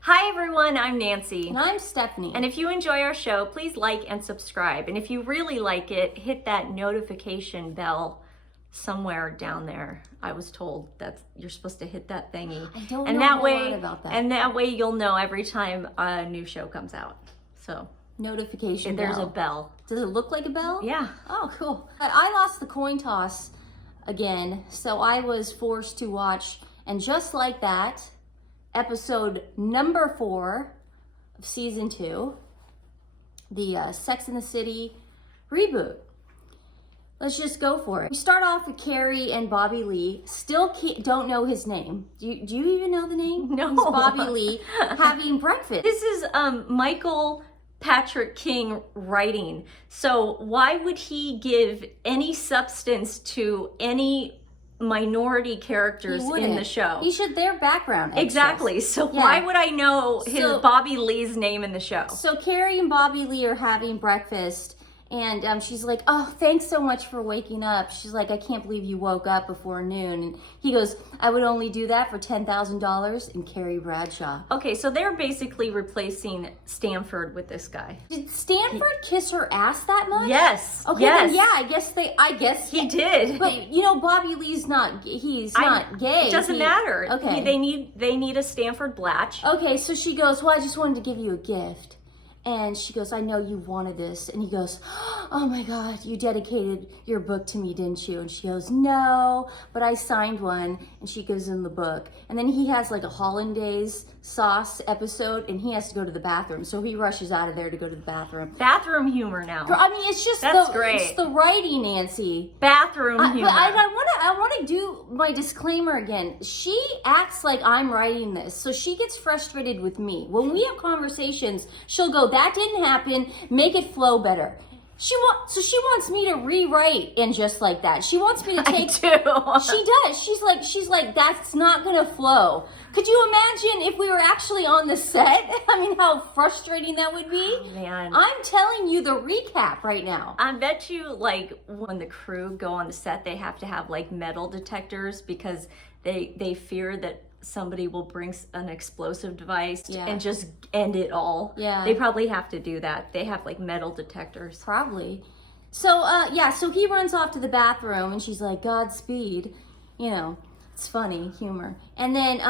Hi everyone, I'm Nancy. And I'm Stephanie. And if you enjoy our show, please like and subscribe. And if you really like it, hit that notification bell somewhere down there. I was told that you're supposed to hit that thingy. I don't and know that a way, lot about that. And that way you'll know every time a new show comes out. So notification there's bell. a bell. Does it look like a bell? Yeah. Oh, cool. I lost the coin toss again, so I was forced to watch, and just like that, episode number 4 of season 2, the Sex and the City reboot. Let's just go for it. We start off with Carrie and Bobby Lee. Still don't know his name. Do you even know the name? No. It's Bobby Lee having breakfast. This is Michael Patrick King writing. So why would he give any substance to any minority characters in the show? He should their background. Exactly. So why would I know his Bobby Lee's name in the show? So Carrie and Bobby Lee are having breakfast, and she's like, "Oh, thanks so much for waking up." She's like, "I can't believe you woke up before noon." And he goes, "I would only do that for $10,000." And Carrie Bradshaw. Okay, so they're basically replacing Stanford with this guy. Did Stanford kiss her ass that much? Yes. Okay. Yes. Then yeah, I guess he did. But you know, Bobby Lee's not. He's not gay. It doesn't matter. Okay. They need a Stanford Blatch. Okay, so she goes, "Well, I just wanted to give you a gift." And she goes, "I know you wanted this." And he goes, "Oh my God, you dedicated your book to me, didn't you?" And she goes, "No, but I signed one." And she gives him the book. And then he has like a hollandaise sauce episode, and he has to go to the bathroom. So he rushes out of there to go to the bathroom. Bathroom humor now. I mean, it's just great. It's the writing, Nancy. Bathroom humor. But I want to do my disclaimer again. She acts like I'm writing this, so she gets frustrated with me. When we have conversations, she'll go, "That didn't happen. Make it flow better." She wants me to rewrite in just like that. She wants me to take. I do. She does. She's like, "That's not gonna flow." Could you imagine if we were actually on the set? I mean, how frustrating that would be. Oh, man. I'm telling you the recap right now. I bet you, like, when the crew go on the set, they have to have like metal detectors because they fear that somebody will bring an explosive device and just end it all. Yeah. They probably have to do that. They have like metal detectors. Probably. So, so he runs off to the bathroom and she's like, "Godspeed." You know, it's funny, humor. And then,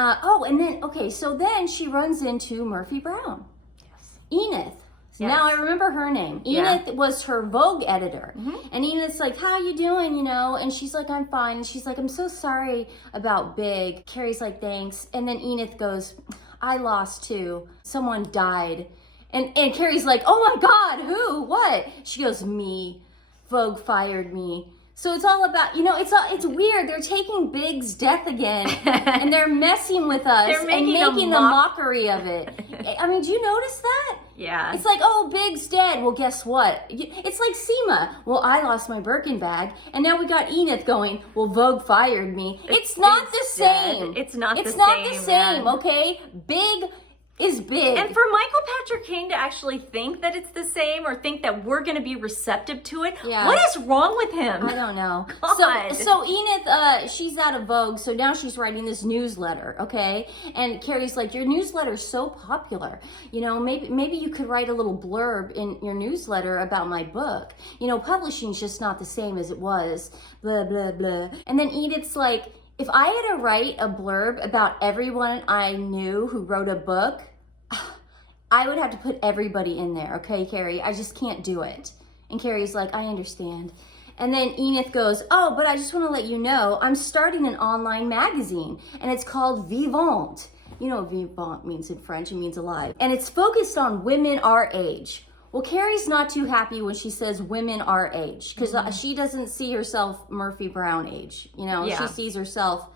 so then she runs into Murphy Brown. Yes. Enid. Yes. Now I remember her name. Enid was her Vogue editor. Mm-hmm. And Enid's like, "How you doing, you know?" And she's like, "I'm fine." And she's like, "I'm so sorry about Big." Carrie's like, "Thanks." And then Enid goes, "I lost too. Someone died." And Carrie's like, "Oh my God, who? What?" She goes, "Me. Vogue fired me." So it's all about, it's weird. They're taking Big's death again and they're messing with us and making a mockery of it. I mean, do you notice that? Yeah. It's like, "Oh, Big's dead." Well, guess what? It's like Seema. "Well, I lost my Birkin bag." And now we got Enid going, "Well, Vogue fired me." It's not the same. It's not the same, man. Okay? Big is big. And for Michael Patrick King to actually think that it's the same or think that we're going to be receptive to it, what is wrong with him? I don't know. God. So Enid, she's out of Vogue, so now she's writing this newsletter, okay? And Carrie's like, "Your newsletter's so popular. You know, maybe you could write a little blurb in your newsletter about my book. You know, publishing's just not the same as it was, blah, blah, blah." And then Enid's like, "If I had to write a blurb about everyone I knew who wrote a book, I would have to put everybody in there, okay, Carrie? I just can't do it." And Carrie's like, "I understand." And then Enid goes, "Oh, but I just want to let you know, I'm starting an online magazine, and it's called Vivant." You know what vivant means in French? It means alive. "And it's focused on women our age." Well, Carrie's not too happy when she says women our age, because she doesn't see herself Murphy Brown age. You know, she sees herself,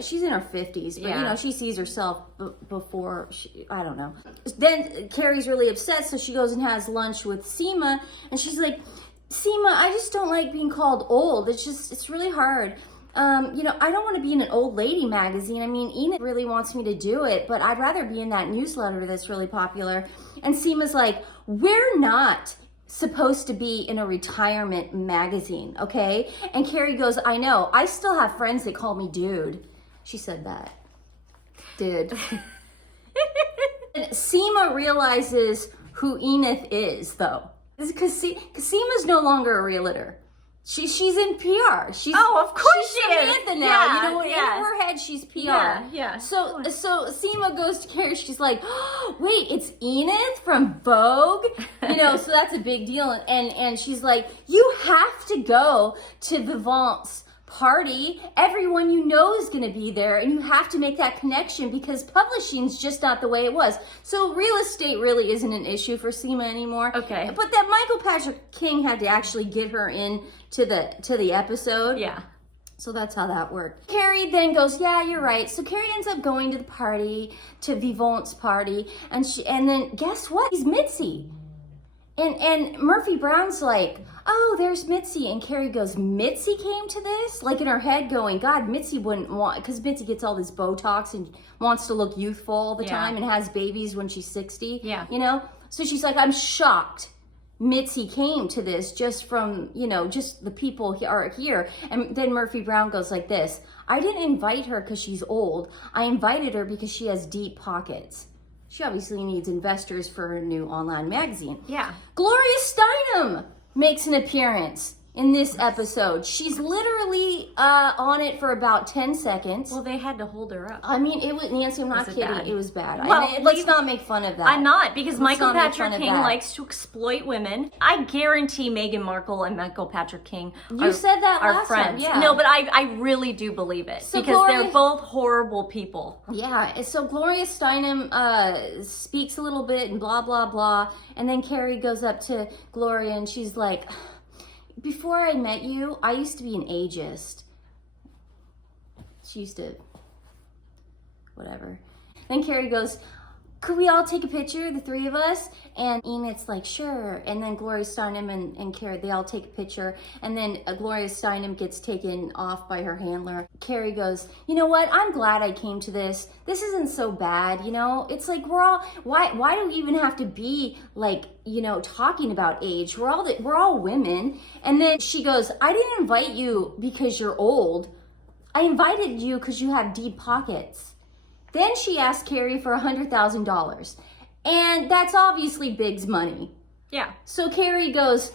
she's in her 50s, but she sees herself before, I don't know. Then Carrie's really upset, so she goes and has lunch with Seema, and she's like, "Seema, I just don't like being called old. It's really hard. I don't want to be in an old lady magazine. I mean, Enid really wants me to do it, but I'd rather be in that newsletter that's really popular." And Seema's like, "We're not supposed to be in a retirement magazine, okay?" And Carrie goes, "I know. I still have friends that call me dude." She said that. Dude. And Seema realizes who Enid is, though. Because Seema's no longer a realtor. She's in PR. Of course she is. Samantha now. Yeah, In her head, she's PR. Yeah. So Seema goes to Carrie. She's like, oh, wait, it's Enid from Vogue. So that's a big deal. And she's like, you have to go to Vivant's party. Everyone you know is going to be there, and you have to make that connection because publishing's just not the way it was. So real estate really isn't an issue for Seema anymore. Okay. But that Michael Patrick King had to actually get her in to the episode. Yeah. So that's how that worked. Carrie then goes, yeah, you're right. So Carrie ends up going to the party, to Vivant's party, and then guess what? He's Mitzi. And Murphy Brown's like, oh, there's Mitzi. And Carrie goes, Mitzi came to this? Like in her head going, God, Mitzi wouldn't want, because Mitzi gets all this Botox and wants to look youthful all the time and has babies when she's 60. Yeah. So she's like, I'm shocked Mitzi came to this just from, just the people who are here. And then Murphy Brown goes like this, I didn't invite her because she's old. I invited her because she has deep pockets. She obviously needs investors for her new online magazine. Yeah. Gloria Steinem makes an appearance in this episode. She's literally on it for about 10 seconds. Well, they had to hold her up. I mean, it was, Nancy, I'm not kidding. Bad? It was bad. Well, let's not make fun of that. I'm not, because Let's Michael not make Patrick fun of King that. likes to exploit women. I guarantee Meghan Markle and Michael Patrick King You said that are last friends. time, yeah. No, but I really do believe it, So because they're both horrible people. Yeah, and so Gloria Steinem speaks a little bit and blah, blah, blah. And then Carrie goes up to Gloria and she's like, before I met you, I used to be an ageist. She used to, whatever. Then Carrie goes, could we all take a picture, the three of us? And Enid's like, sure. And then Gloria Steinem and Carrie, they all take a picture. And then Gloria Steinem gets taken off by her handler. Carrie goes, you know what? I'm glad I came to this. This isn't so bad, It's like we're all, why do we even have to be like, talking about age? We're all women. And then she goes, I didn't invite you because you're old. I invited you because you have deep pockets. Then she asked Carrie for $100,000. And that's obviously Big's money. Yeah. So Carrie goes,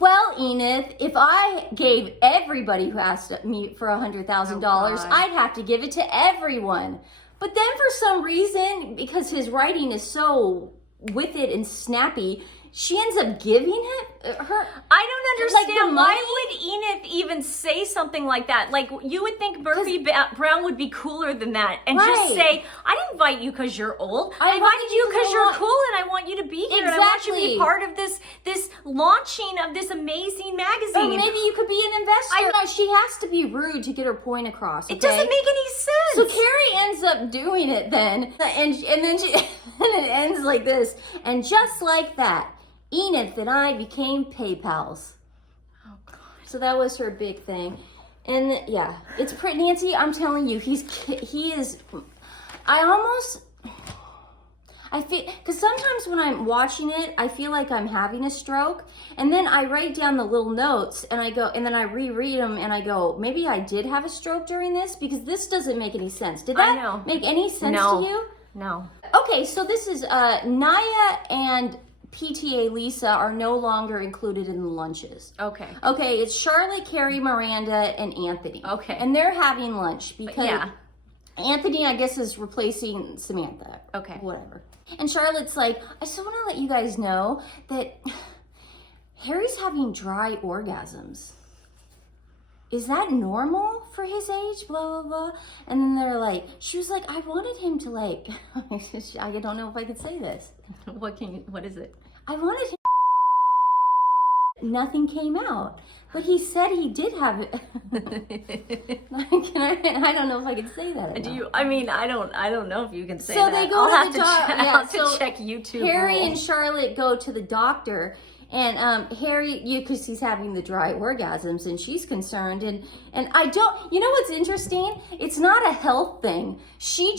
well, Enid, if I gave everybody who asked me for $100,000, I'd have to give it to everyone. But then for some reason, because his writing is so with it and snappy, she ends up giving her. I don't understand. Like, why would Enid even say something like that? Like, you would think Murphy Brown would be cooler than that and just say, I didn't invite you because you're old. I invited you because you're cool and I want you to be here. Exactly. And I want you to be part of this launching of this amazing magazine. Or maybe you could be an investor. No, she has to be rude to get her point across. Okay? It doesn't make any sense. So Carrie ends up doing it then. And then she, and it ends like this. And just like that, Enid and I became PayPals. Oh, God. So that was her big thing. And yeah, it's pretty, Nancy, I'm telling you, he is, I feel, because sometimes when I'm watching it, I feel like I'm having a stroke. And then I write down the little notes and I go, and then I reread them and I go, maybe I did have a stroke during this because this doesn't make any sense. Did that make any sense to you? No. Okay, so this is Naya and PTA Lisa are no longer included in the lunches. Okay. Okay, it's Charlotte, Carrie, Miranda, and Anthony. Okay. And they're having lunch because Yeah. Anthony, I guess, is replacing Samantha. Okay. Whatever. And Charlotte's like, I just want to let you guys know that Harry's having dry orgasms. Is that normal for his age? Blah, blah, blah. And then they're like, she was like, I wanted him to like, I don't know if I could say this. What is it? I wanted him. Nothing came out. But he said he did have it. I don't know if I can say that. Do you? I mean, I don't know if you can say so that. They go I'll to have the to doctor. I'll have to check YouTube. Harry rules. and Charlotte go to the doctor, and Harry, because he's having the dry orgasms, and she's concerned, and I don't. You know what's interesting? It's not a health thing. She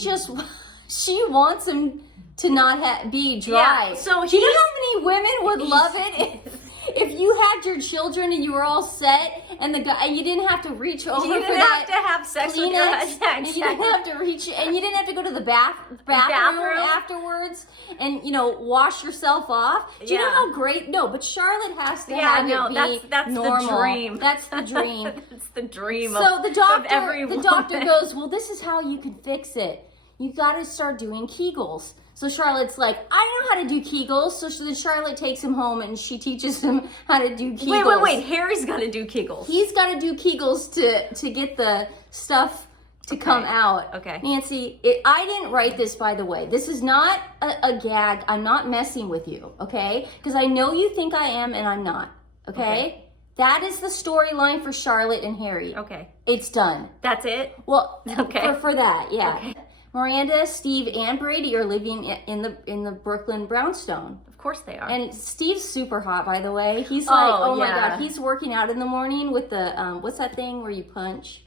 wants him to not be dry. Yeah, so do you know how many women would love it if you had your children and you were all set, and the guy, and you didn't have to reach over You didn't have to have sex with your husband. and you didn't have to reach, and you didn't have to go to the bathroom afterwards, and wash yourself off. Do you know how great? No, but Charlotte has to have it be that's normal. the dream. That's the dream. It's the dream. So of every the woman. doctor goes, well, this is how you can fix it. You got to start doing Kegels. So Charlotte's like, I know how to do Kegels. So then Charlotte takes him home and she teaches him how to do Kegels. Wait. Harry's got to do Kegels. He's got to do Kegels to get the stuff to come out. Okay. Nancy, I didn't write this, by the way. This is not a gag. I'm not messing with you, okay? Because I know you think I am and I'm not, okay? That is the storyline for Charlotte and Harry. Okay. It's done. That's it? Well, okay. for that, yeah. Okay. Miranda, Steve, and Brady are living in the Brooklyn brownstone. Of course they are. And Steve's super hot, by the way. He's like, oh my yeah. God, he's working out in the morning with the, what's that thing where you punch?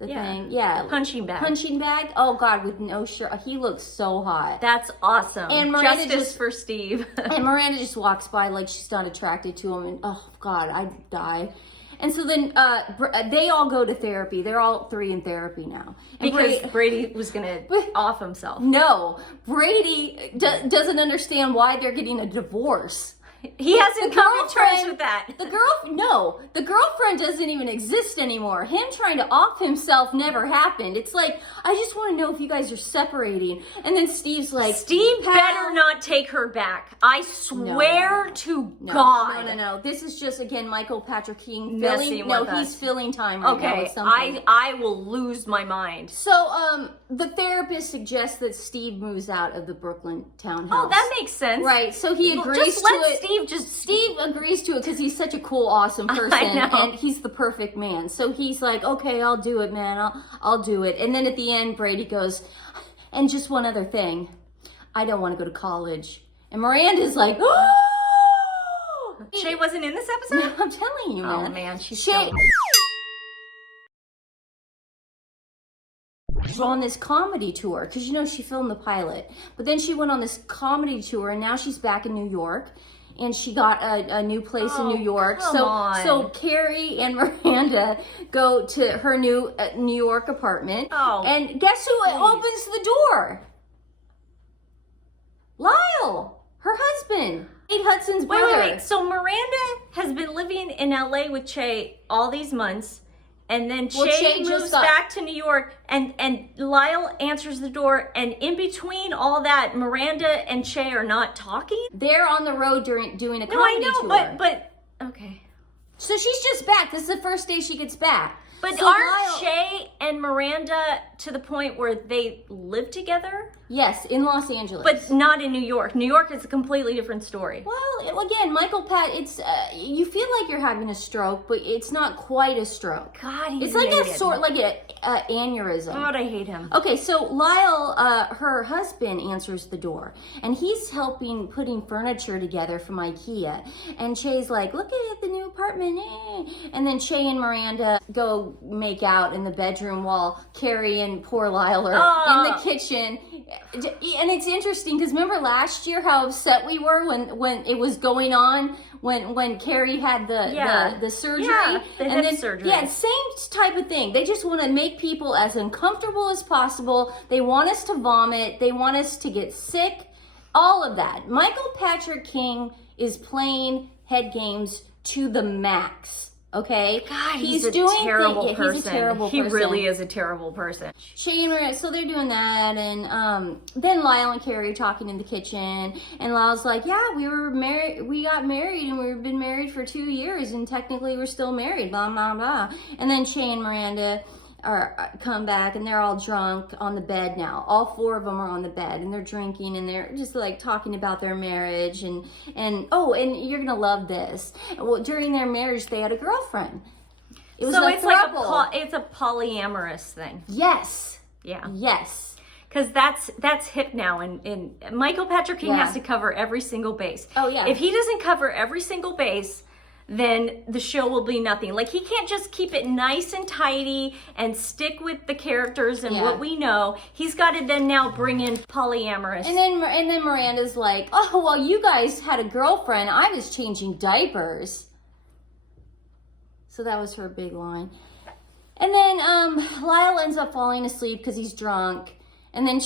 The thing, the punching bag. Punching bag. Oh God, with no shirt. He looks so hot. That's awesome. And Miranda Justice for Steve. And Miranda just walks by like she's not attracted to him, and oh God, I'd die. And so then they all go to therapy. They're all three in therapy now. And because Brady was gonna off himself. No, Brady doesn't understand why they're getting a divorce. He hasn't come to terms with that. The girlfriend doesn't even exist anymore. Him trying to off himself never happened. It's like, I just want to know if you guys are separating. And then Steve's like, Steve better not take her back. I swear to God. No. This is just, again, Michael Patrick King he's filling time right now with something. I will lose my mind. So, the therapist suggests that Steve moves out of the Brooklyn townhouse. Oh, that makes sense. Right, so he agrees to it. Steve agrees to it because he's such a cool, awesome person, and he's the perfect man. So he's like, okay, I'll do it, man. I'll do it. And then at the end, Brady goes, and just one other thing, I don't want to go to college. And Miranda's like, oh! Che wasn't in this episode? No, I'm telling you, man. Oh man, she's on this comedy tour because she filmed the pilot, but then she went on this comedy tour, and now she's back in New York. And she got a new place in New York. So Carrie and Miranda go to her new New York apartment. Oh, and guess who opens the door? Lyle, her husband. Kate Hudson's brother. Wait. So Miranda has been living in LA with Che all these months. And then Che moves back to New York, and Lyle answers the door, and in between all that, Miranda and Che are not talking? They're on the road doing a comedy tour. but okay. So she's just back. This is the first day she gets back. But aren't Che and Miranda to the point where they live together? Yes, in Los Angeles. But not in New York. New York is a completely different story. Well, again, Michael Pat, it's you feel like you're having a stroke, but it's not quite a stroke. God, he's it's like an aneurysm. God, I hate him. Okay, so Lyle, her husband, answers the door, and he's helping putting furniture together from IKEA. And Che's like, look at the new apartment. And then Che and Miranda go make out in the bedroom while Carrie and poor Lyle are in the kitchen. And it's interesting because remember last year how upset we were when it was going on when Carrie had the surgery, the hip surgery. Yeah, same type of thing. They just want to make people as uncomfortable as possible. They want us to vomit. They want us to get sick. All of that. Michael Patrick King is playing head games to the max. Okay, God, he's a terrible person. He's a terrible person. He really is a terrible person. So they're doing that, and then Lyle and Carrie are talking in the kitchen, and Lyle's like, yeah, we were married, we got married, and we've been married for 2 years, and technically we're still married, blah, blah, blah. And then Che and Miranda come back, and they're all drunk on the bed now. All four of them are on the bed, and they're drinking, and they're just like talking about their marriage, and you're gonna love this. Well, during their marriage, they had a girlfriend. It was it's a polyamorous thing. Yes. Yeah. Yes. Because that's hip now, and Michael Patrick King has to cover every single base. Oh yeah. If he doesn't cover every single base, then the show will be nothing. Like, he can't just keep it nice and tidy and stick with the characters and what we know. He's got to then now bring in polyamorous. And then Miranda's like, oh, well, you guys had a girlfriend. I was changing diapers. So that was her big line. And then Lyle ends up falling asleep because he's drunk. And then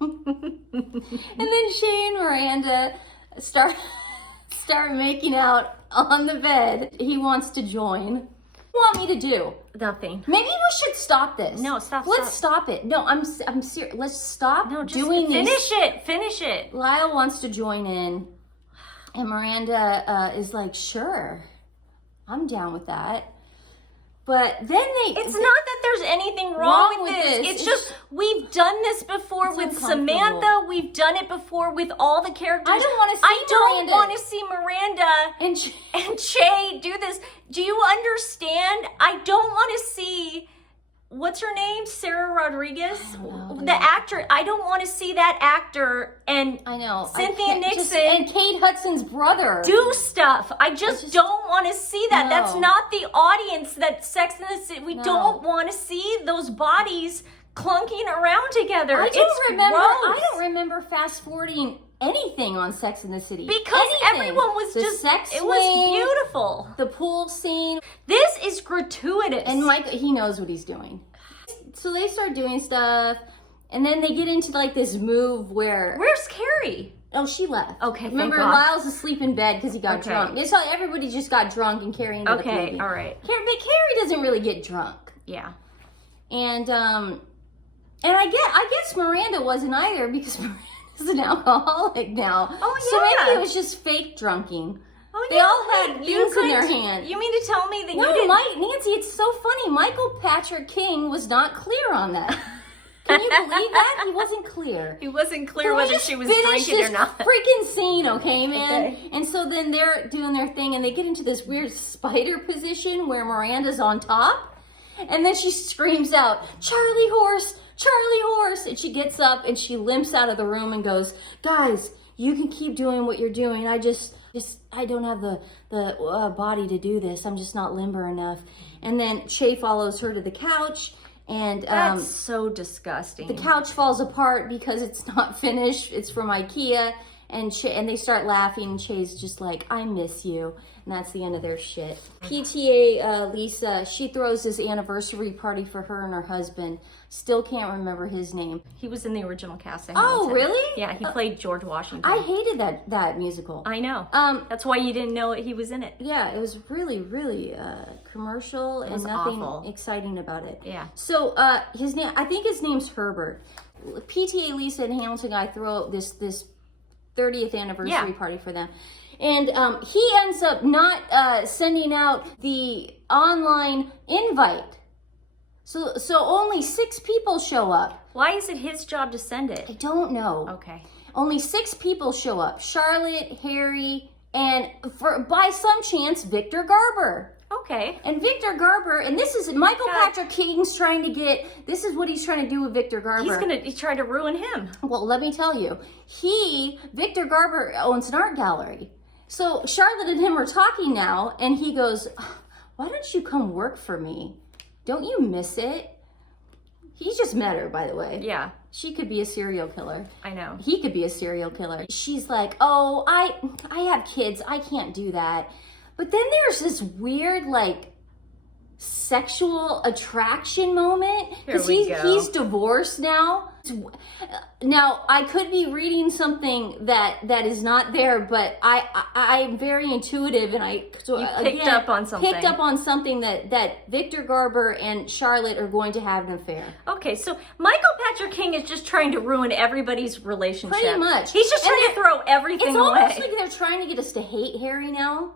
and then Che and Miranda start making out on the bed. He wants to join. What do you want me to do? Nothing. Maybe we should stop this. No, stop. Let's stop it. No, I'm serious. Let's stop doing this. Finish it. Lyle wants to join in, and Miranda is like, sure, I'm down with that. But then it's not that there's anything wrong with this. It's just, we've done this before with Samantha. We've done it before with all the characters. I don't want to see Miranda and Che do this. Do you understand? I don't want to see, what's her name? Sarah Rodriguez? The actor. I don't want to see that actor and Cynthia Nixon and Kate Hudson's brother do stuff. I just don't want to see that. No. That's not the audience that Sex and the City. We don't want to see those bodies clunking around together. I don't remember fast forwarding anything on Sex and the City. Because everyone was it was beautiful. The pool scene. This is gratuitous. And Mike, he knows what he's doing. So they start doing stuff, and then they get into like this move where... Where's Carrie? Oh, she left. Okay, remember, Lyle's asleep in bed because he got drunk. It's like everybody just got drunk and Carrie ended up leaving. All right. But Carrie doesn't really get drunk. Yeah. And I guess Miranda wasn't either because Miranda's an alcoholic now. Oh, yeah. So maybe it was just fake drunking. Oh, they all had beans in their hand. You mean to tell me that you No, didn't... Nancy, it's so funny. Michael Patrick King was not clear on that. Can you believe that? He wasn't clear. He wasn't clear whether she was drinking or not. Freaking scene, okay, man? Okay. And so then they're doing their thing, and they get into this weird spider position where Miranda's on top, and then she screams out, "Charlie horse! Charlie horse!" And she gets up and she limps out of the room and goes, "Guys, you can keep doing what you're doing. I don't have the body to do this. I'm just not limber enough." And then Che follows her to the couch. And that's so disgusting. The couch falls apart because it's not finished. It's from IKEA, and they start laughing. And Che's just like, "I miss you," and that's the end of their shit. PTA Lisa, she throws this anniversary party for her and her husband. Still can't remember his name. He was in the original cast. Oh, really? Yeah, he played George Washington. I hated that musical. I know. That's why you didn't know he was in it. Yeah, it was really, really commercial and nothing exciting about it. Yeah. So his name, I think his name's Herbert. PTA Lisa and Hamilton guy throw this 30th anniversary party for them. And he ends up not sending out the online invite. So only 6 people show up. Why is it his job to send it? I don't know. Okay. Only 6 people show up. Charlotte, Harry, and by some chance, Victor Garber. Okay. And Victor Garber, and this is Michael Patrick King's trying to get, this is what he's trying to do with Victor Garber. He's trying to ruin him. Well, let me tell you, Victor Garber owns an art gallery. So Charlotte and him are talking now, and he goes, "Why don't you come work for me? Don't you miss it?" He just met her, by the way. Yeah. She could be a serial killer. I know. He could be a serial killer. She's like, "Oh, I have kids. I can't do that." But then there's this weird, like, sexual attraction moment. Because he's divorced now. Now, I could be reading something that is not there, but I'm very intuitive, and picked up on something that Victor Garber and Charlotte are going to have an affair. Okay, so Michael Patrick King is just trying to ruin everybody's relationship. Pretty much. He's just trying to throw everything away. It's almost like they're trying to get us to hate Harry now.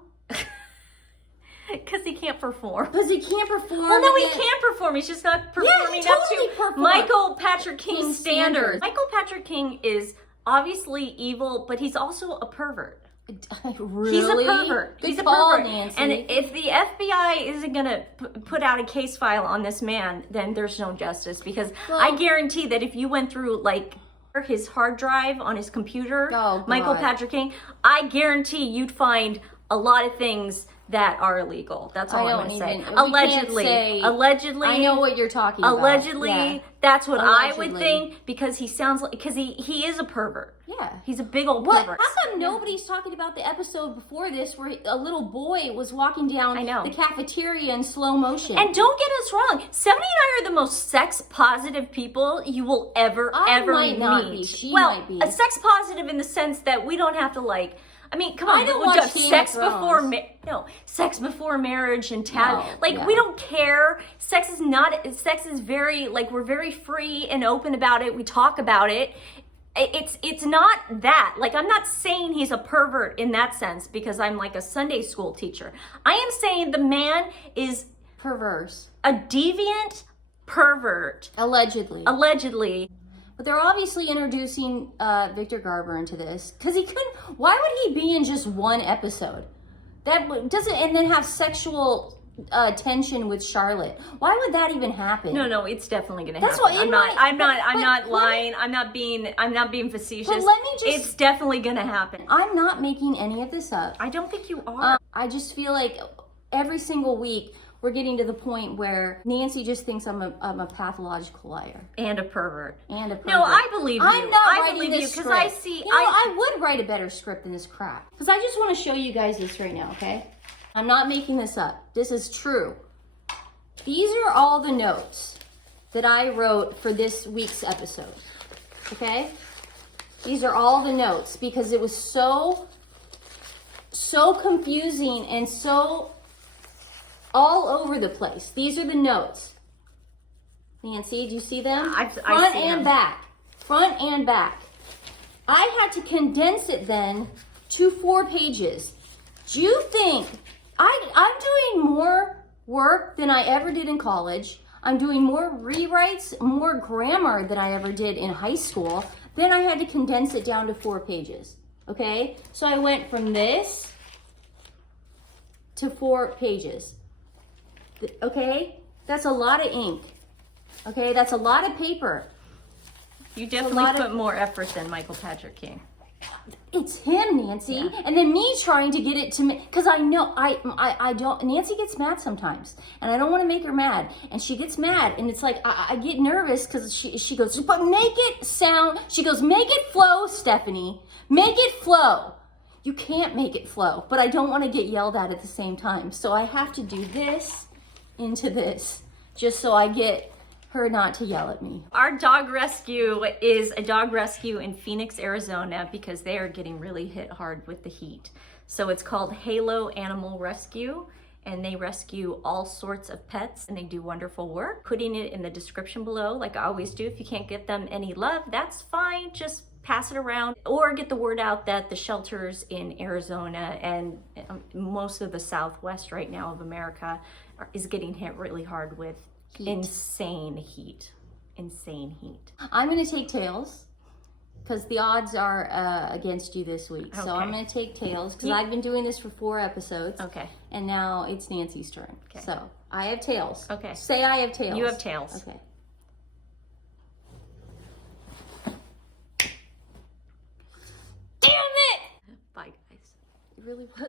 Because he can't perform. Well, no, he can't perform. He's just not performing up to Michael Patrick King's standards. Michael Patrick King is obviously evil, but he's also a pervert. Really? He's a pervert. Good call, Nancy. And if the FBI isn't going to put out a case file on this man, then there's no justice. Because I guarantee that if you went through, like, his hard drive on his computer, Michael Patrick King, I guarantee you'd find a lot of things that are illegal. That's all I'm going to say. Allegedly. I know what you're talking about. Allegedly, that's what I would think, because he sounds like, because he is a pervert. Yeah. He's a big old pervert. How come nobody's talking about the episode before this where a little boy was walking down the cafeteria in slow motion? And don't get us wrong, Stephanie and I are the most sex positive people you will ever might not meet. be. She might be. A sex positive in the sense that we don't have to like, I mean, come on, I don't watch sex before marriage and we don't care. Sex is very, like, we're very free and open about it. We talk about it. It's not that. Like, I'm not saying he's a pervert in that sense, because I'm like a Sunday school teacher. I am saying the man is perverse. A deviant pervert. Allegedly. But they're obviously introducing Victor Garber into this because he couldn't. Why would he be in just one episode? That doesn't, and then have sexual tension with Charlotte. Why would that even happen? No, it's definitely going to happen. That's what I'm not lying. I'm not being facetious. But let me just. It's definitely going to happen. I'm not making any of this up. I don't think you are. I just feel like every single week we're getting to the point where Nancy just thinks I'm a pathological liar. And a pervert. No, I believe you. I'm not I writing believe this you, script. because I see. I would write a better script than this crap. Because I just want to show you guys this right now, okay? I'm not making this up. This is true. These are all the notes that I wrote for this week's episode, okay? These are all the notes because it was so confusing and so all over the place. These are the notes. Nancy, do you see them? Front and back. Front and back. I had to condense it then to 4 pages. Do you think I'm doing more work than I ever did in college? I'm doing more rewrites, more grammar than I ever did in high school. Then I had to condense it down to 4 pages. Okay? So I went from this to 4 pages. Okay? That's a lot of ink. Okay? That's a lot of paper. You definitely put more effort than Michael Patrick King. It's him, Nancy. Yeah. And then me trying to get it to me, because I know I don't. Nancy gets mad sometimes, and I don't want to make her mad, and she gets mad, and it's like I get nervous because she goes, but make it sound. She goes, make it flow, Stephanie. Make it flow. You can't make it flow, but I don't want to get yelled at the same time, so I have to do this into this just so I get her not to yell at me. Our dog rescue is a dog rescue in Phoenix, Arizona, because they are getting really hit hard with the heat. So it's called Halo Animal Rescue, and they rescue all sorts of pets, and they do wonderful work. Putting it in the description below, like I always do. If you can't get them any love, that's fine. Just pass it around, or get the word out that the shelters in Arizona and most of the Southwest right now of America is getting hit really hard with insane heat. I'm going to take Tails because the odds are against you this week. Okay. So I'm going to take Tails because I've been doing this for 4 episodes. Okay. And now it's Nancy's turn. Okay. So I have Tails. Okay. Say I have Tails. You have Tails. Okay. Damn it! Bye, guys. It really was.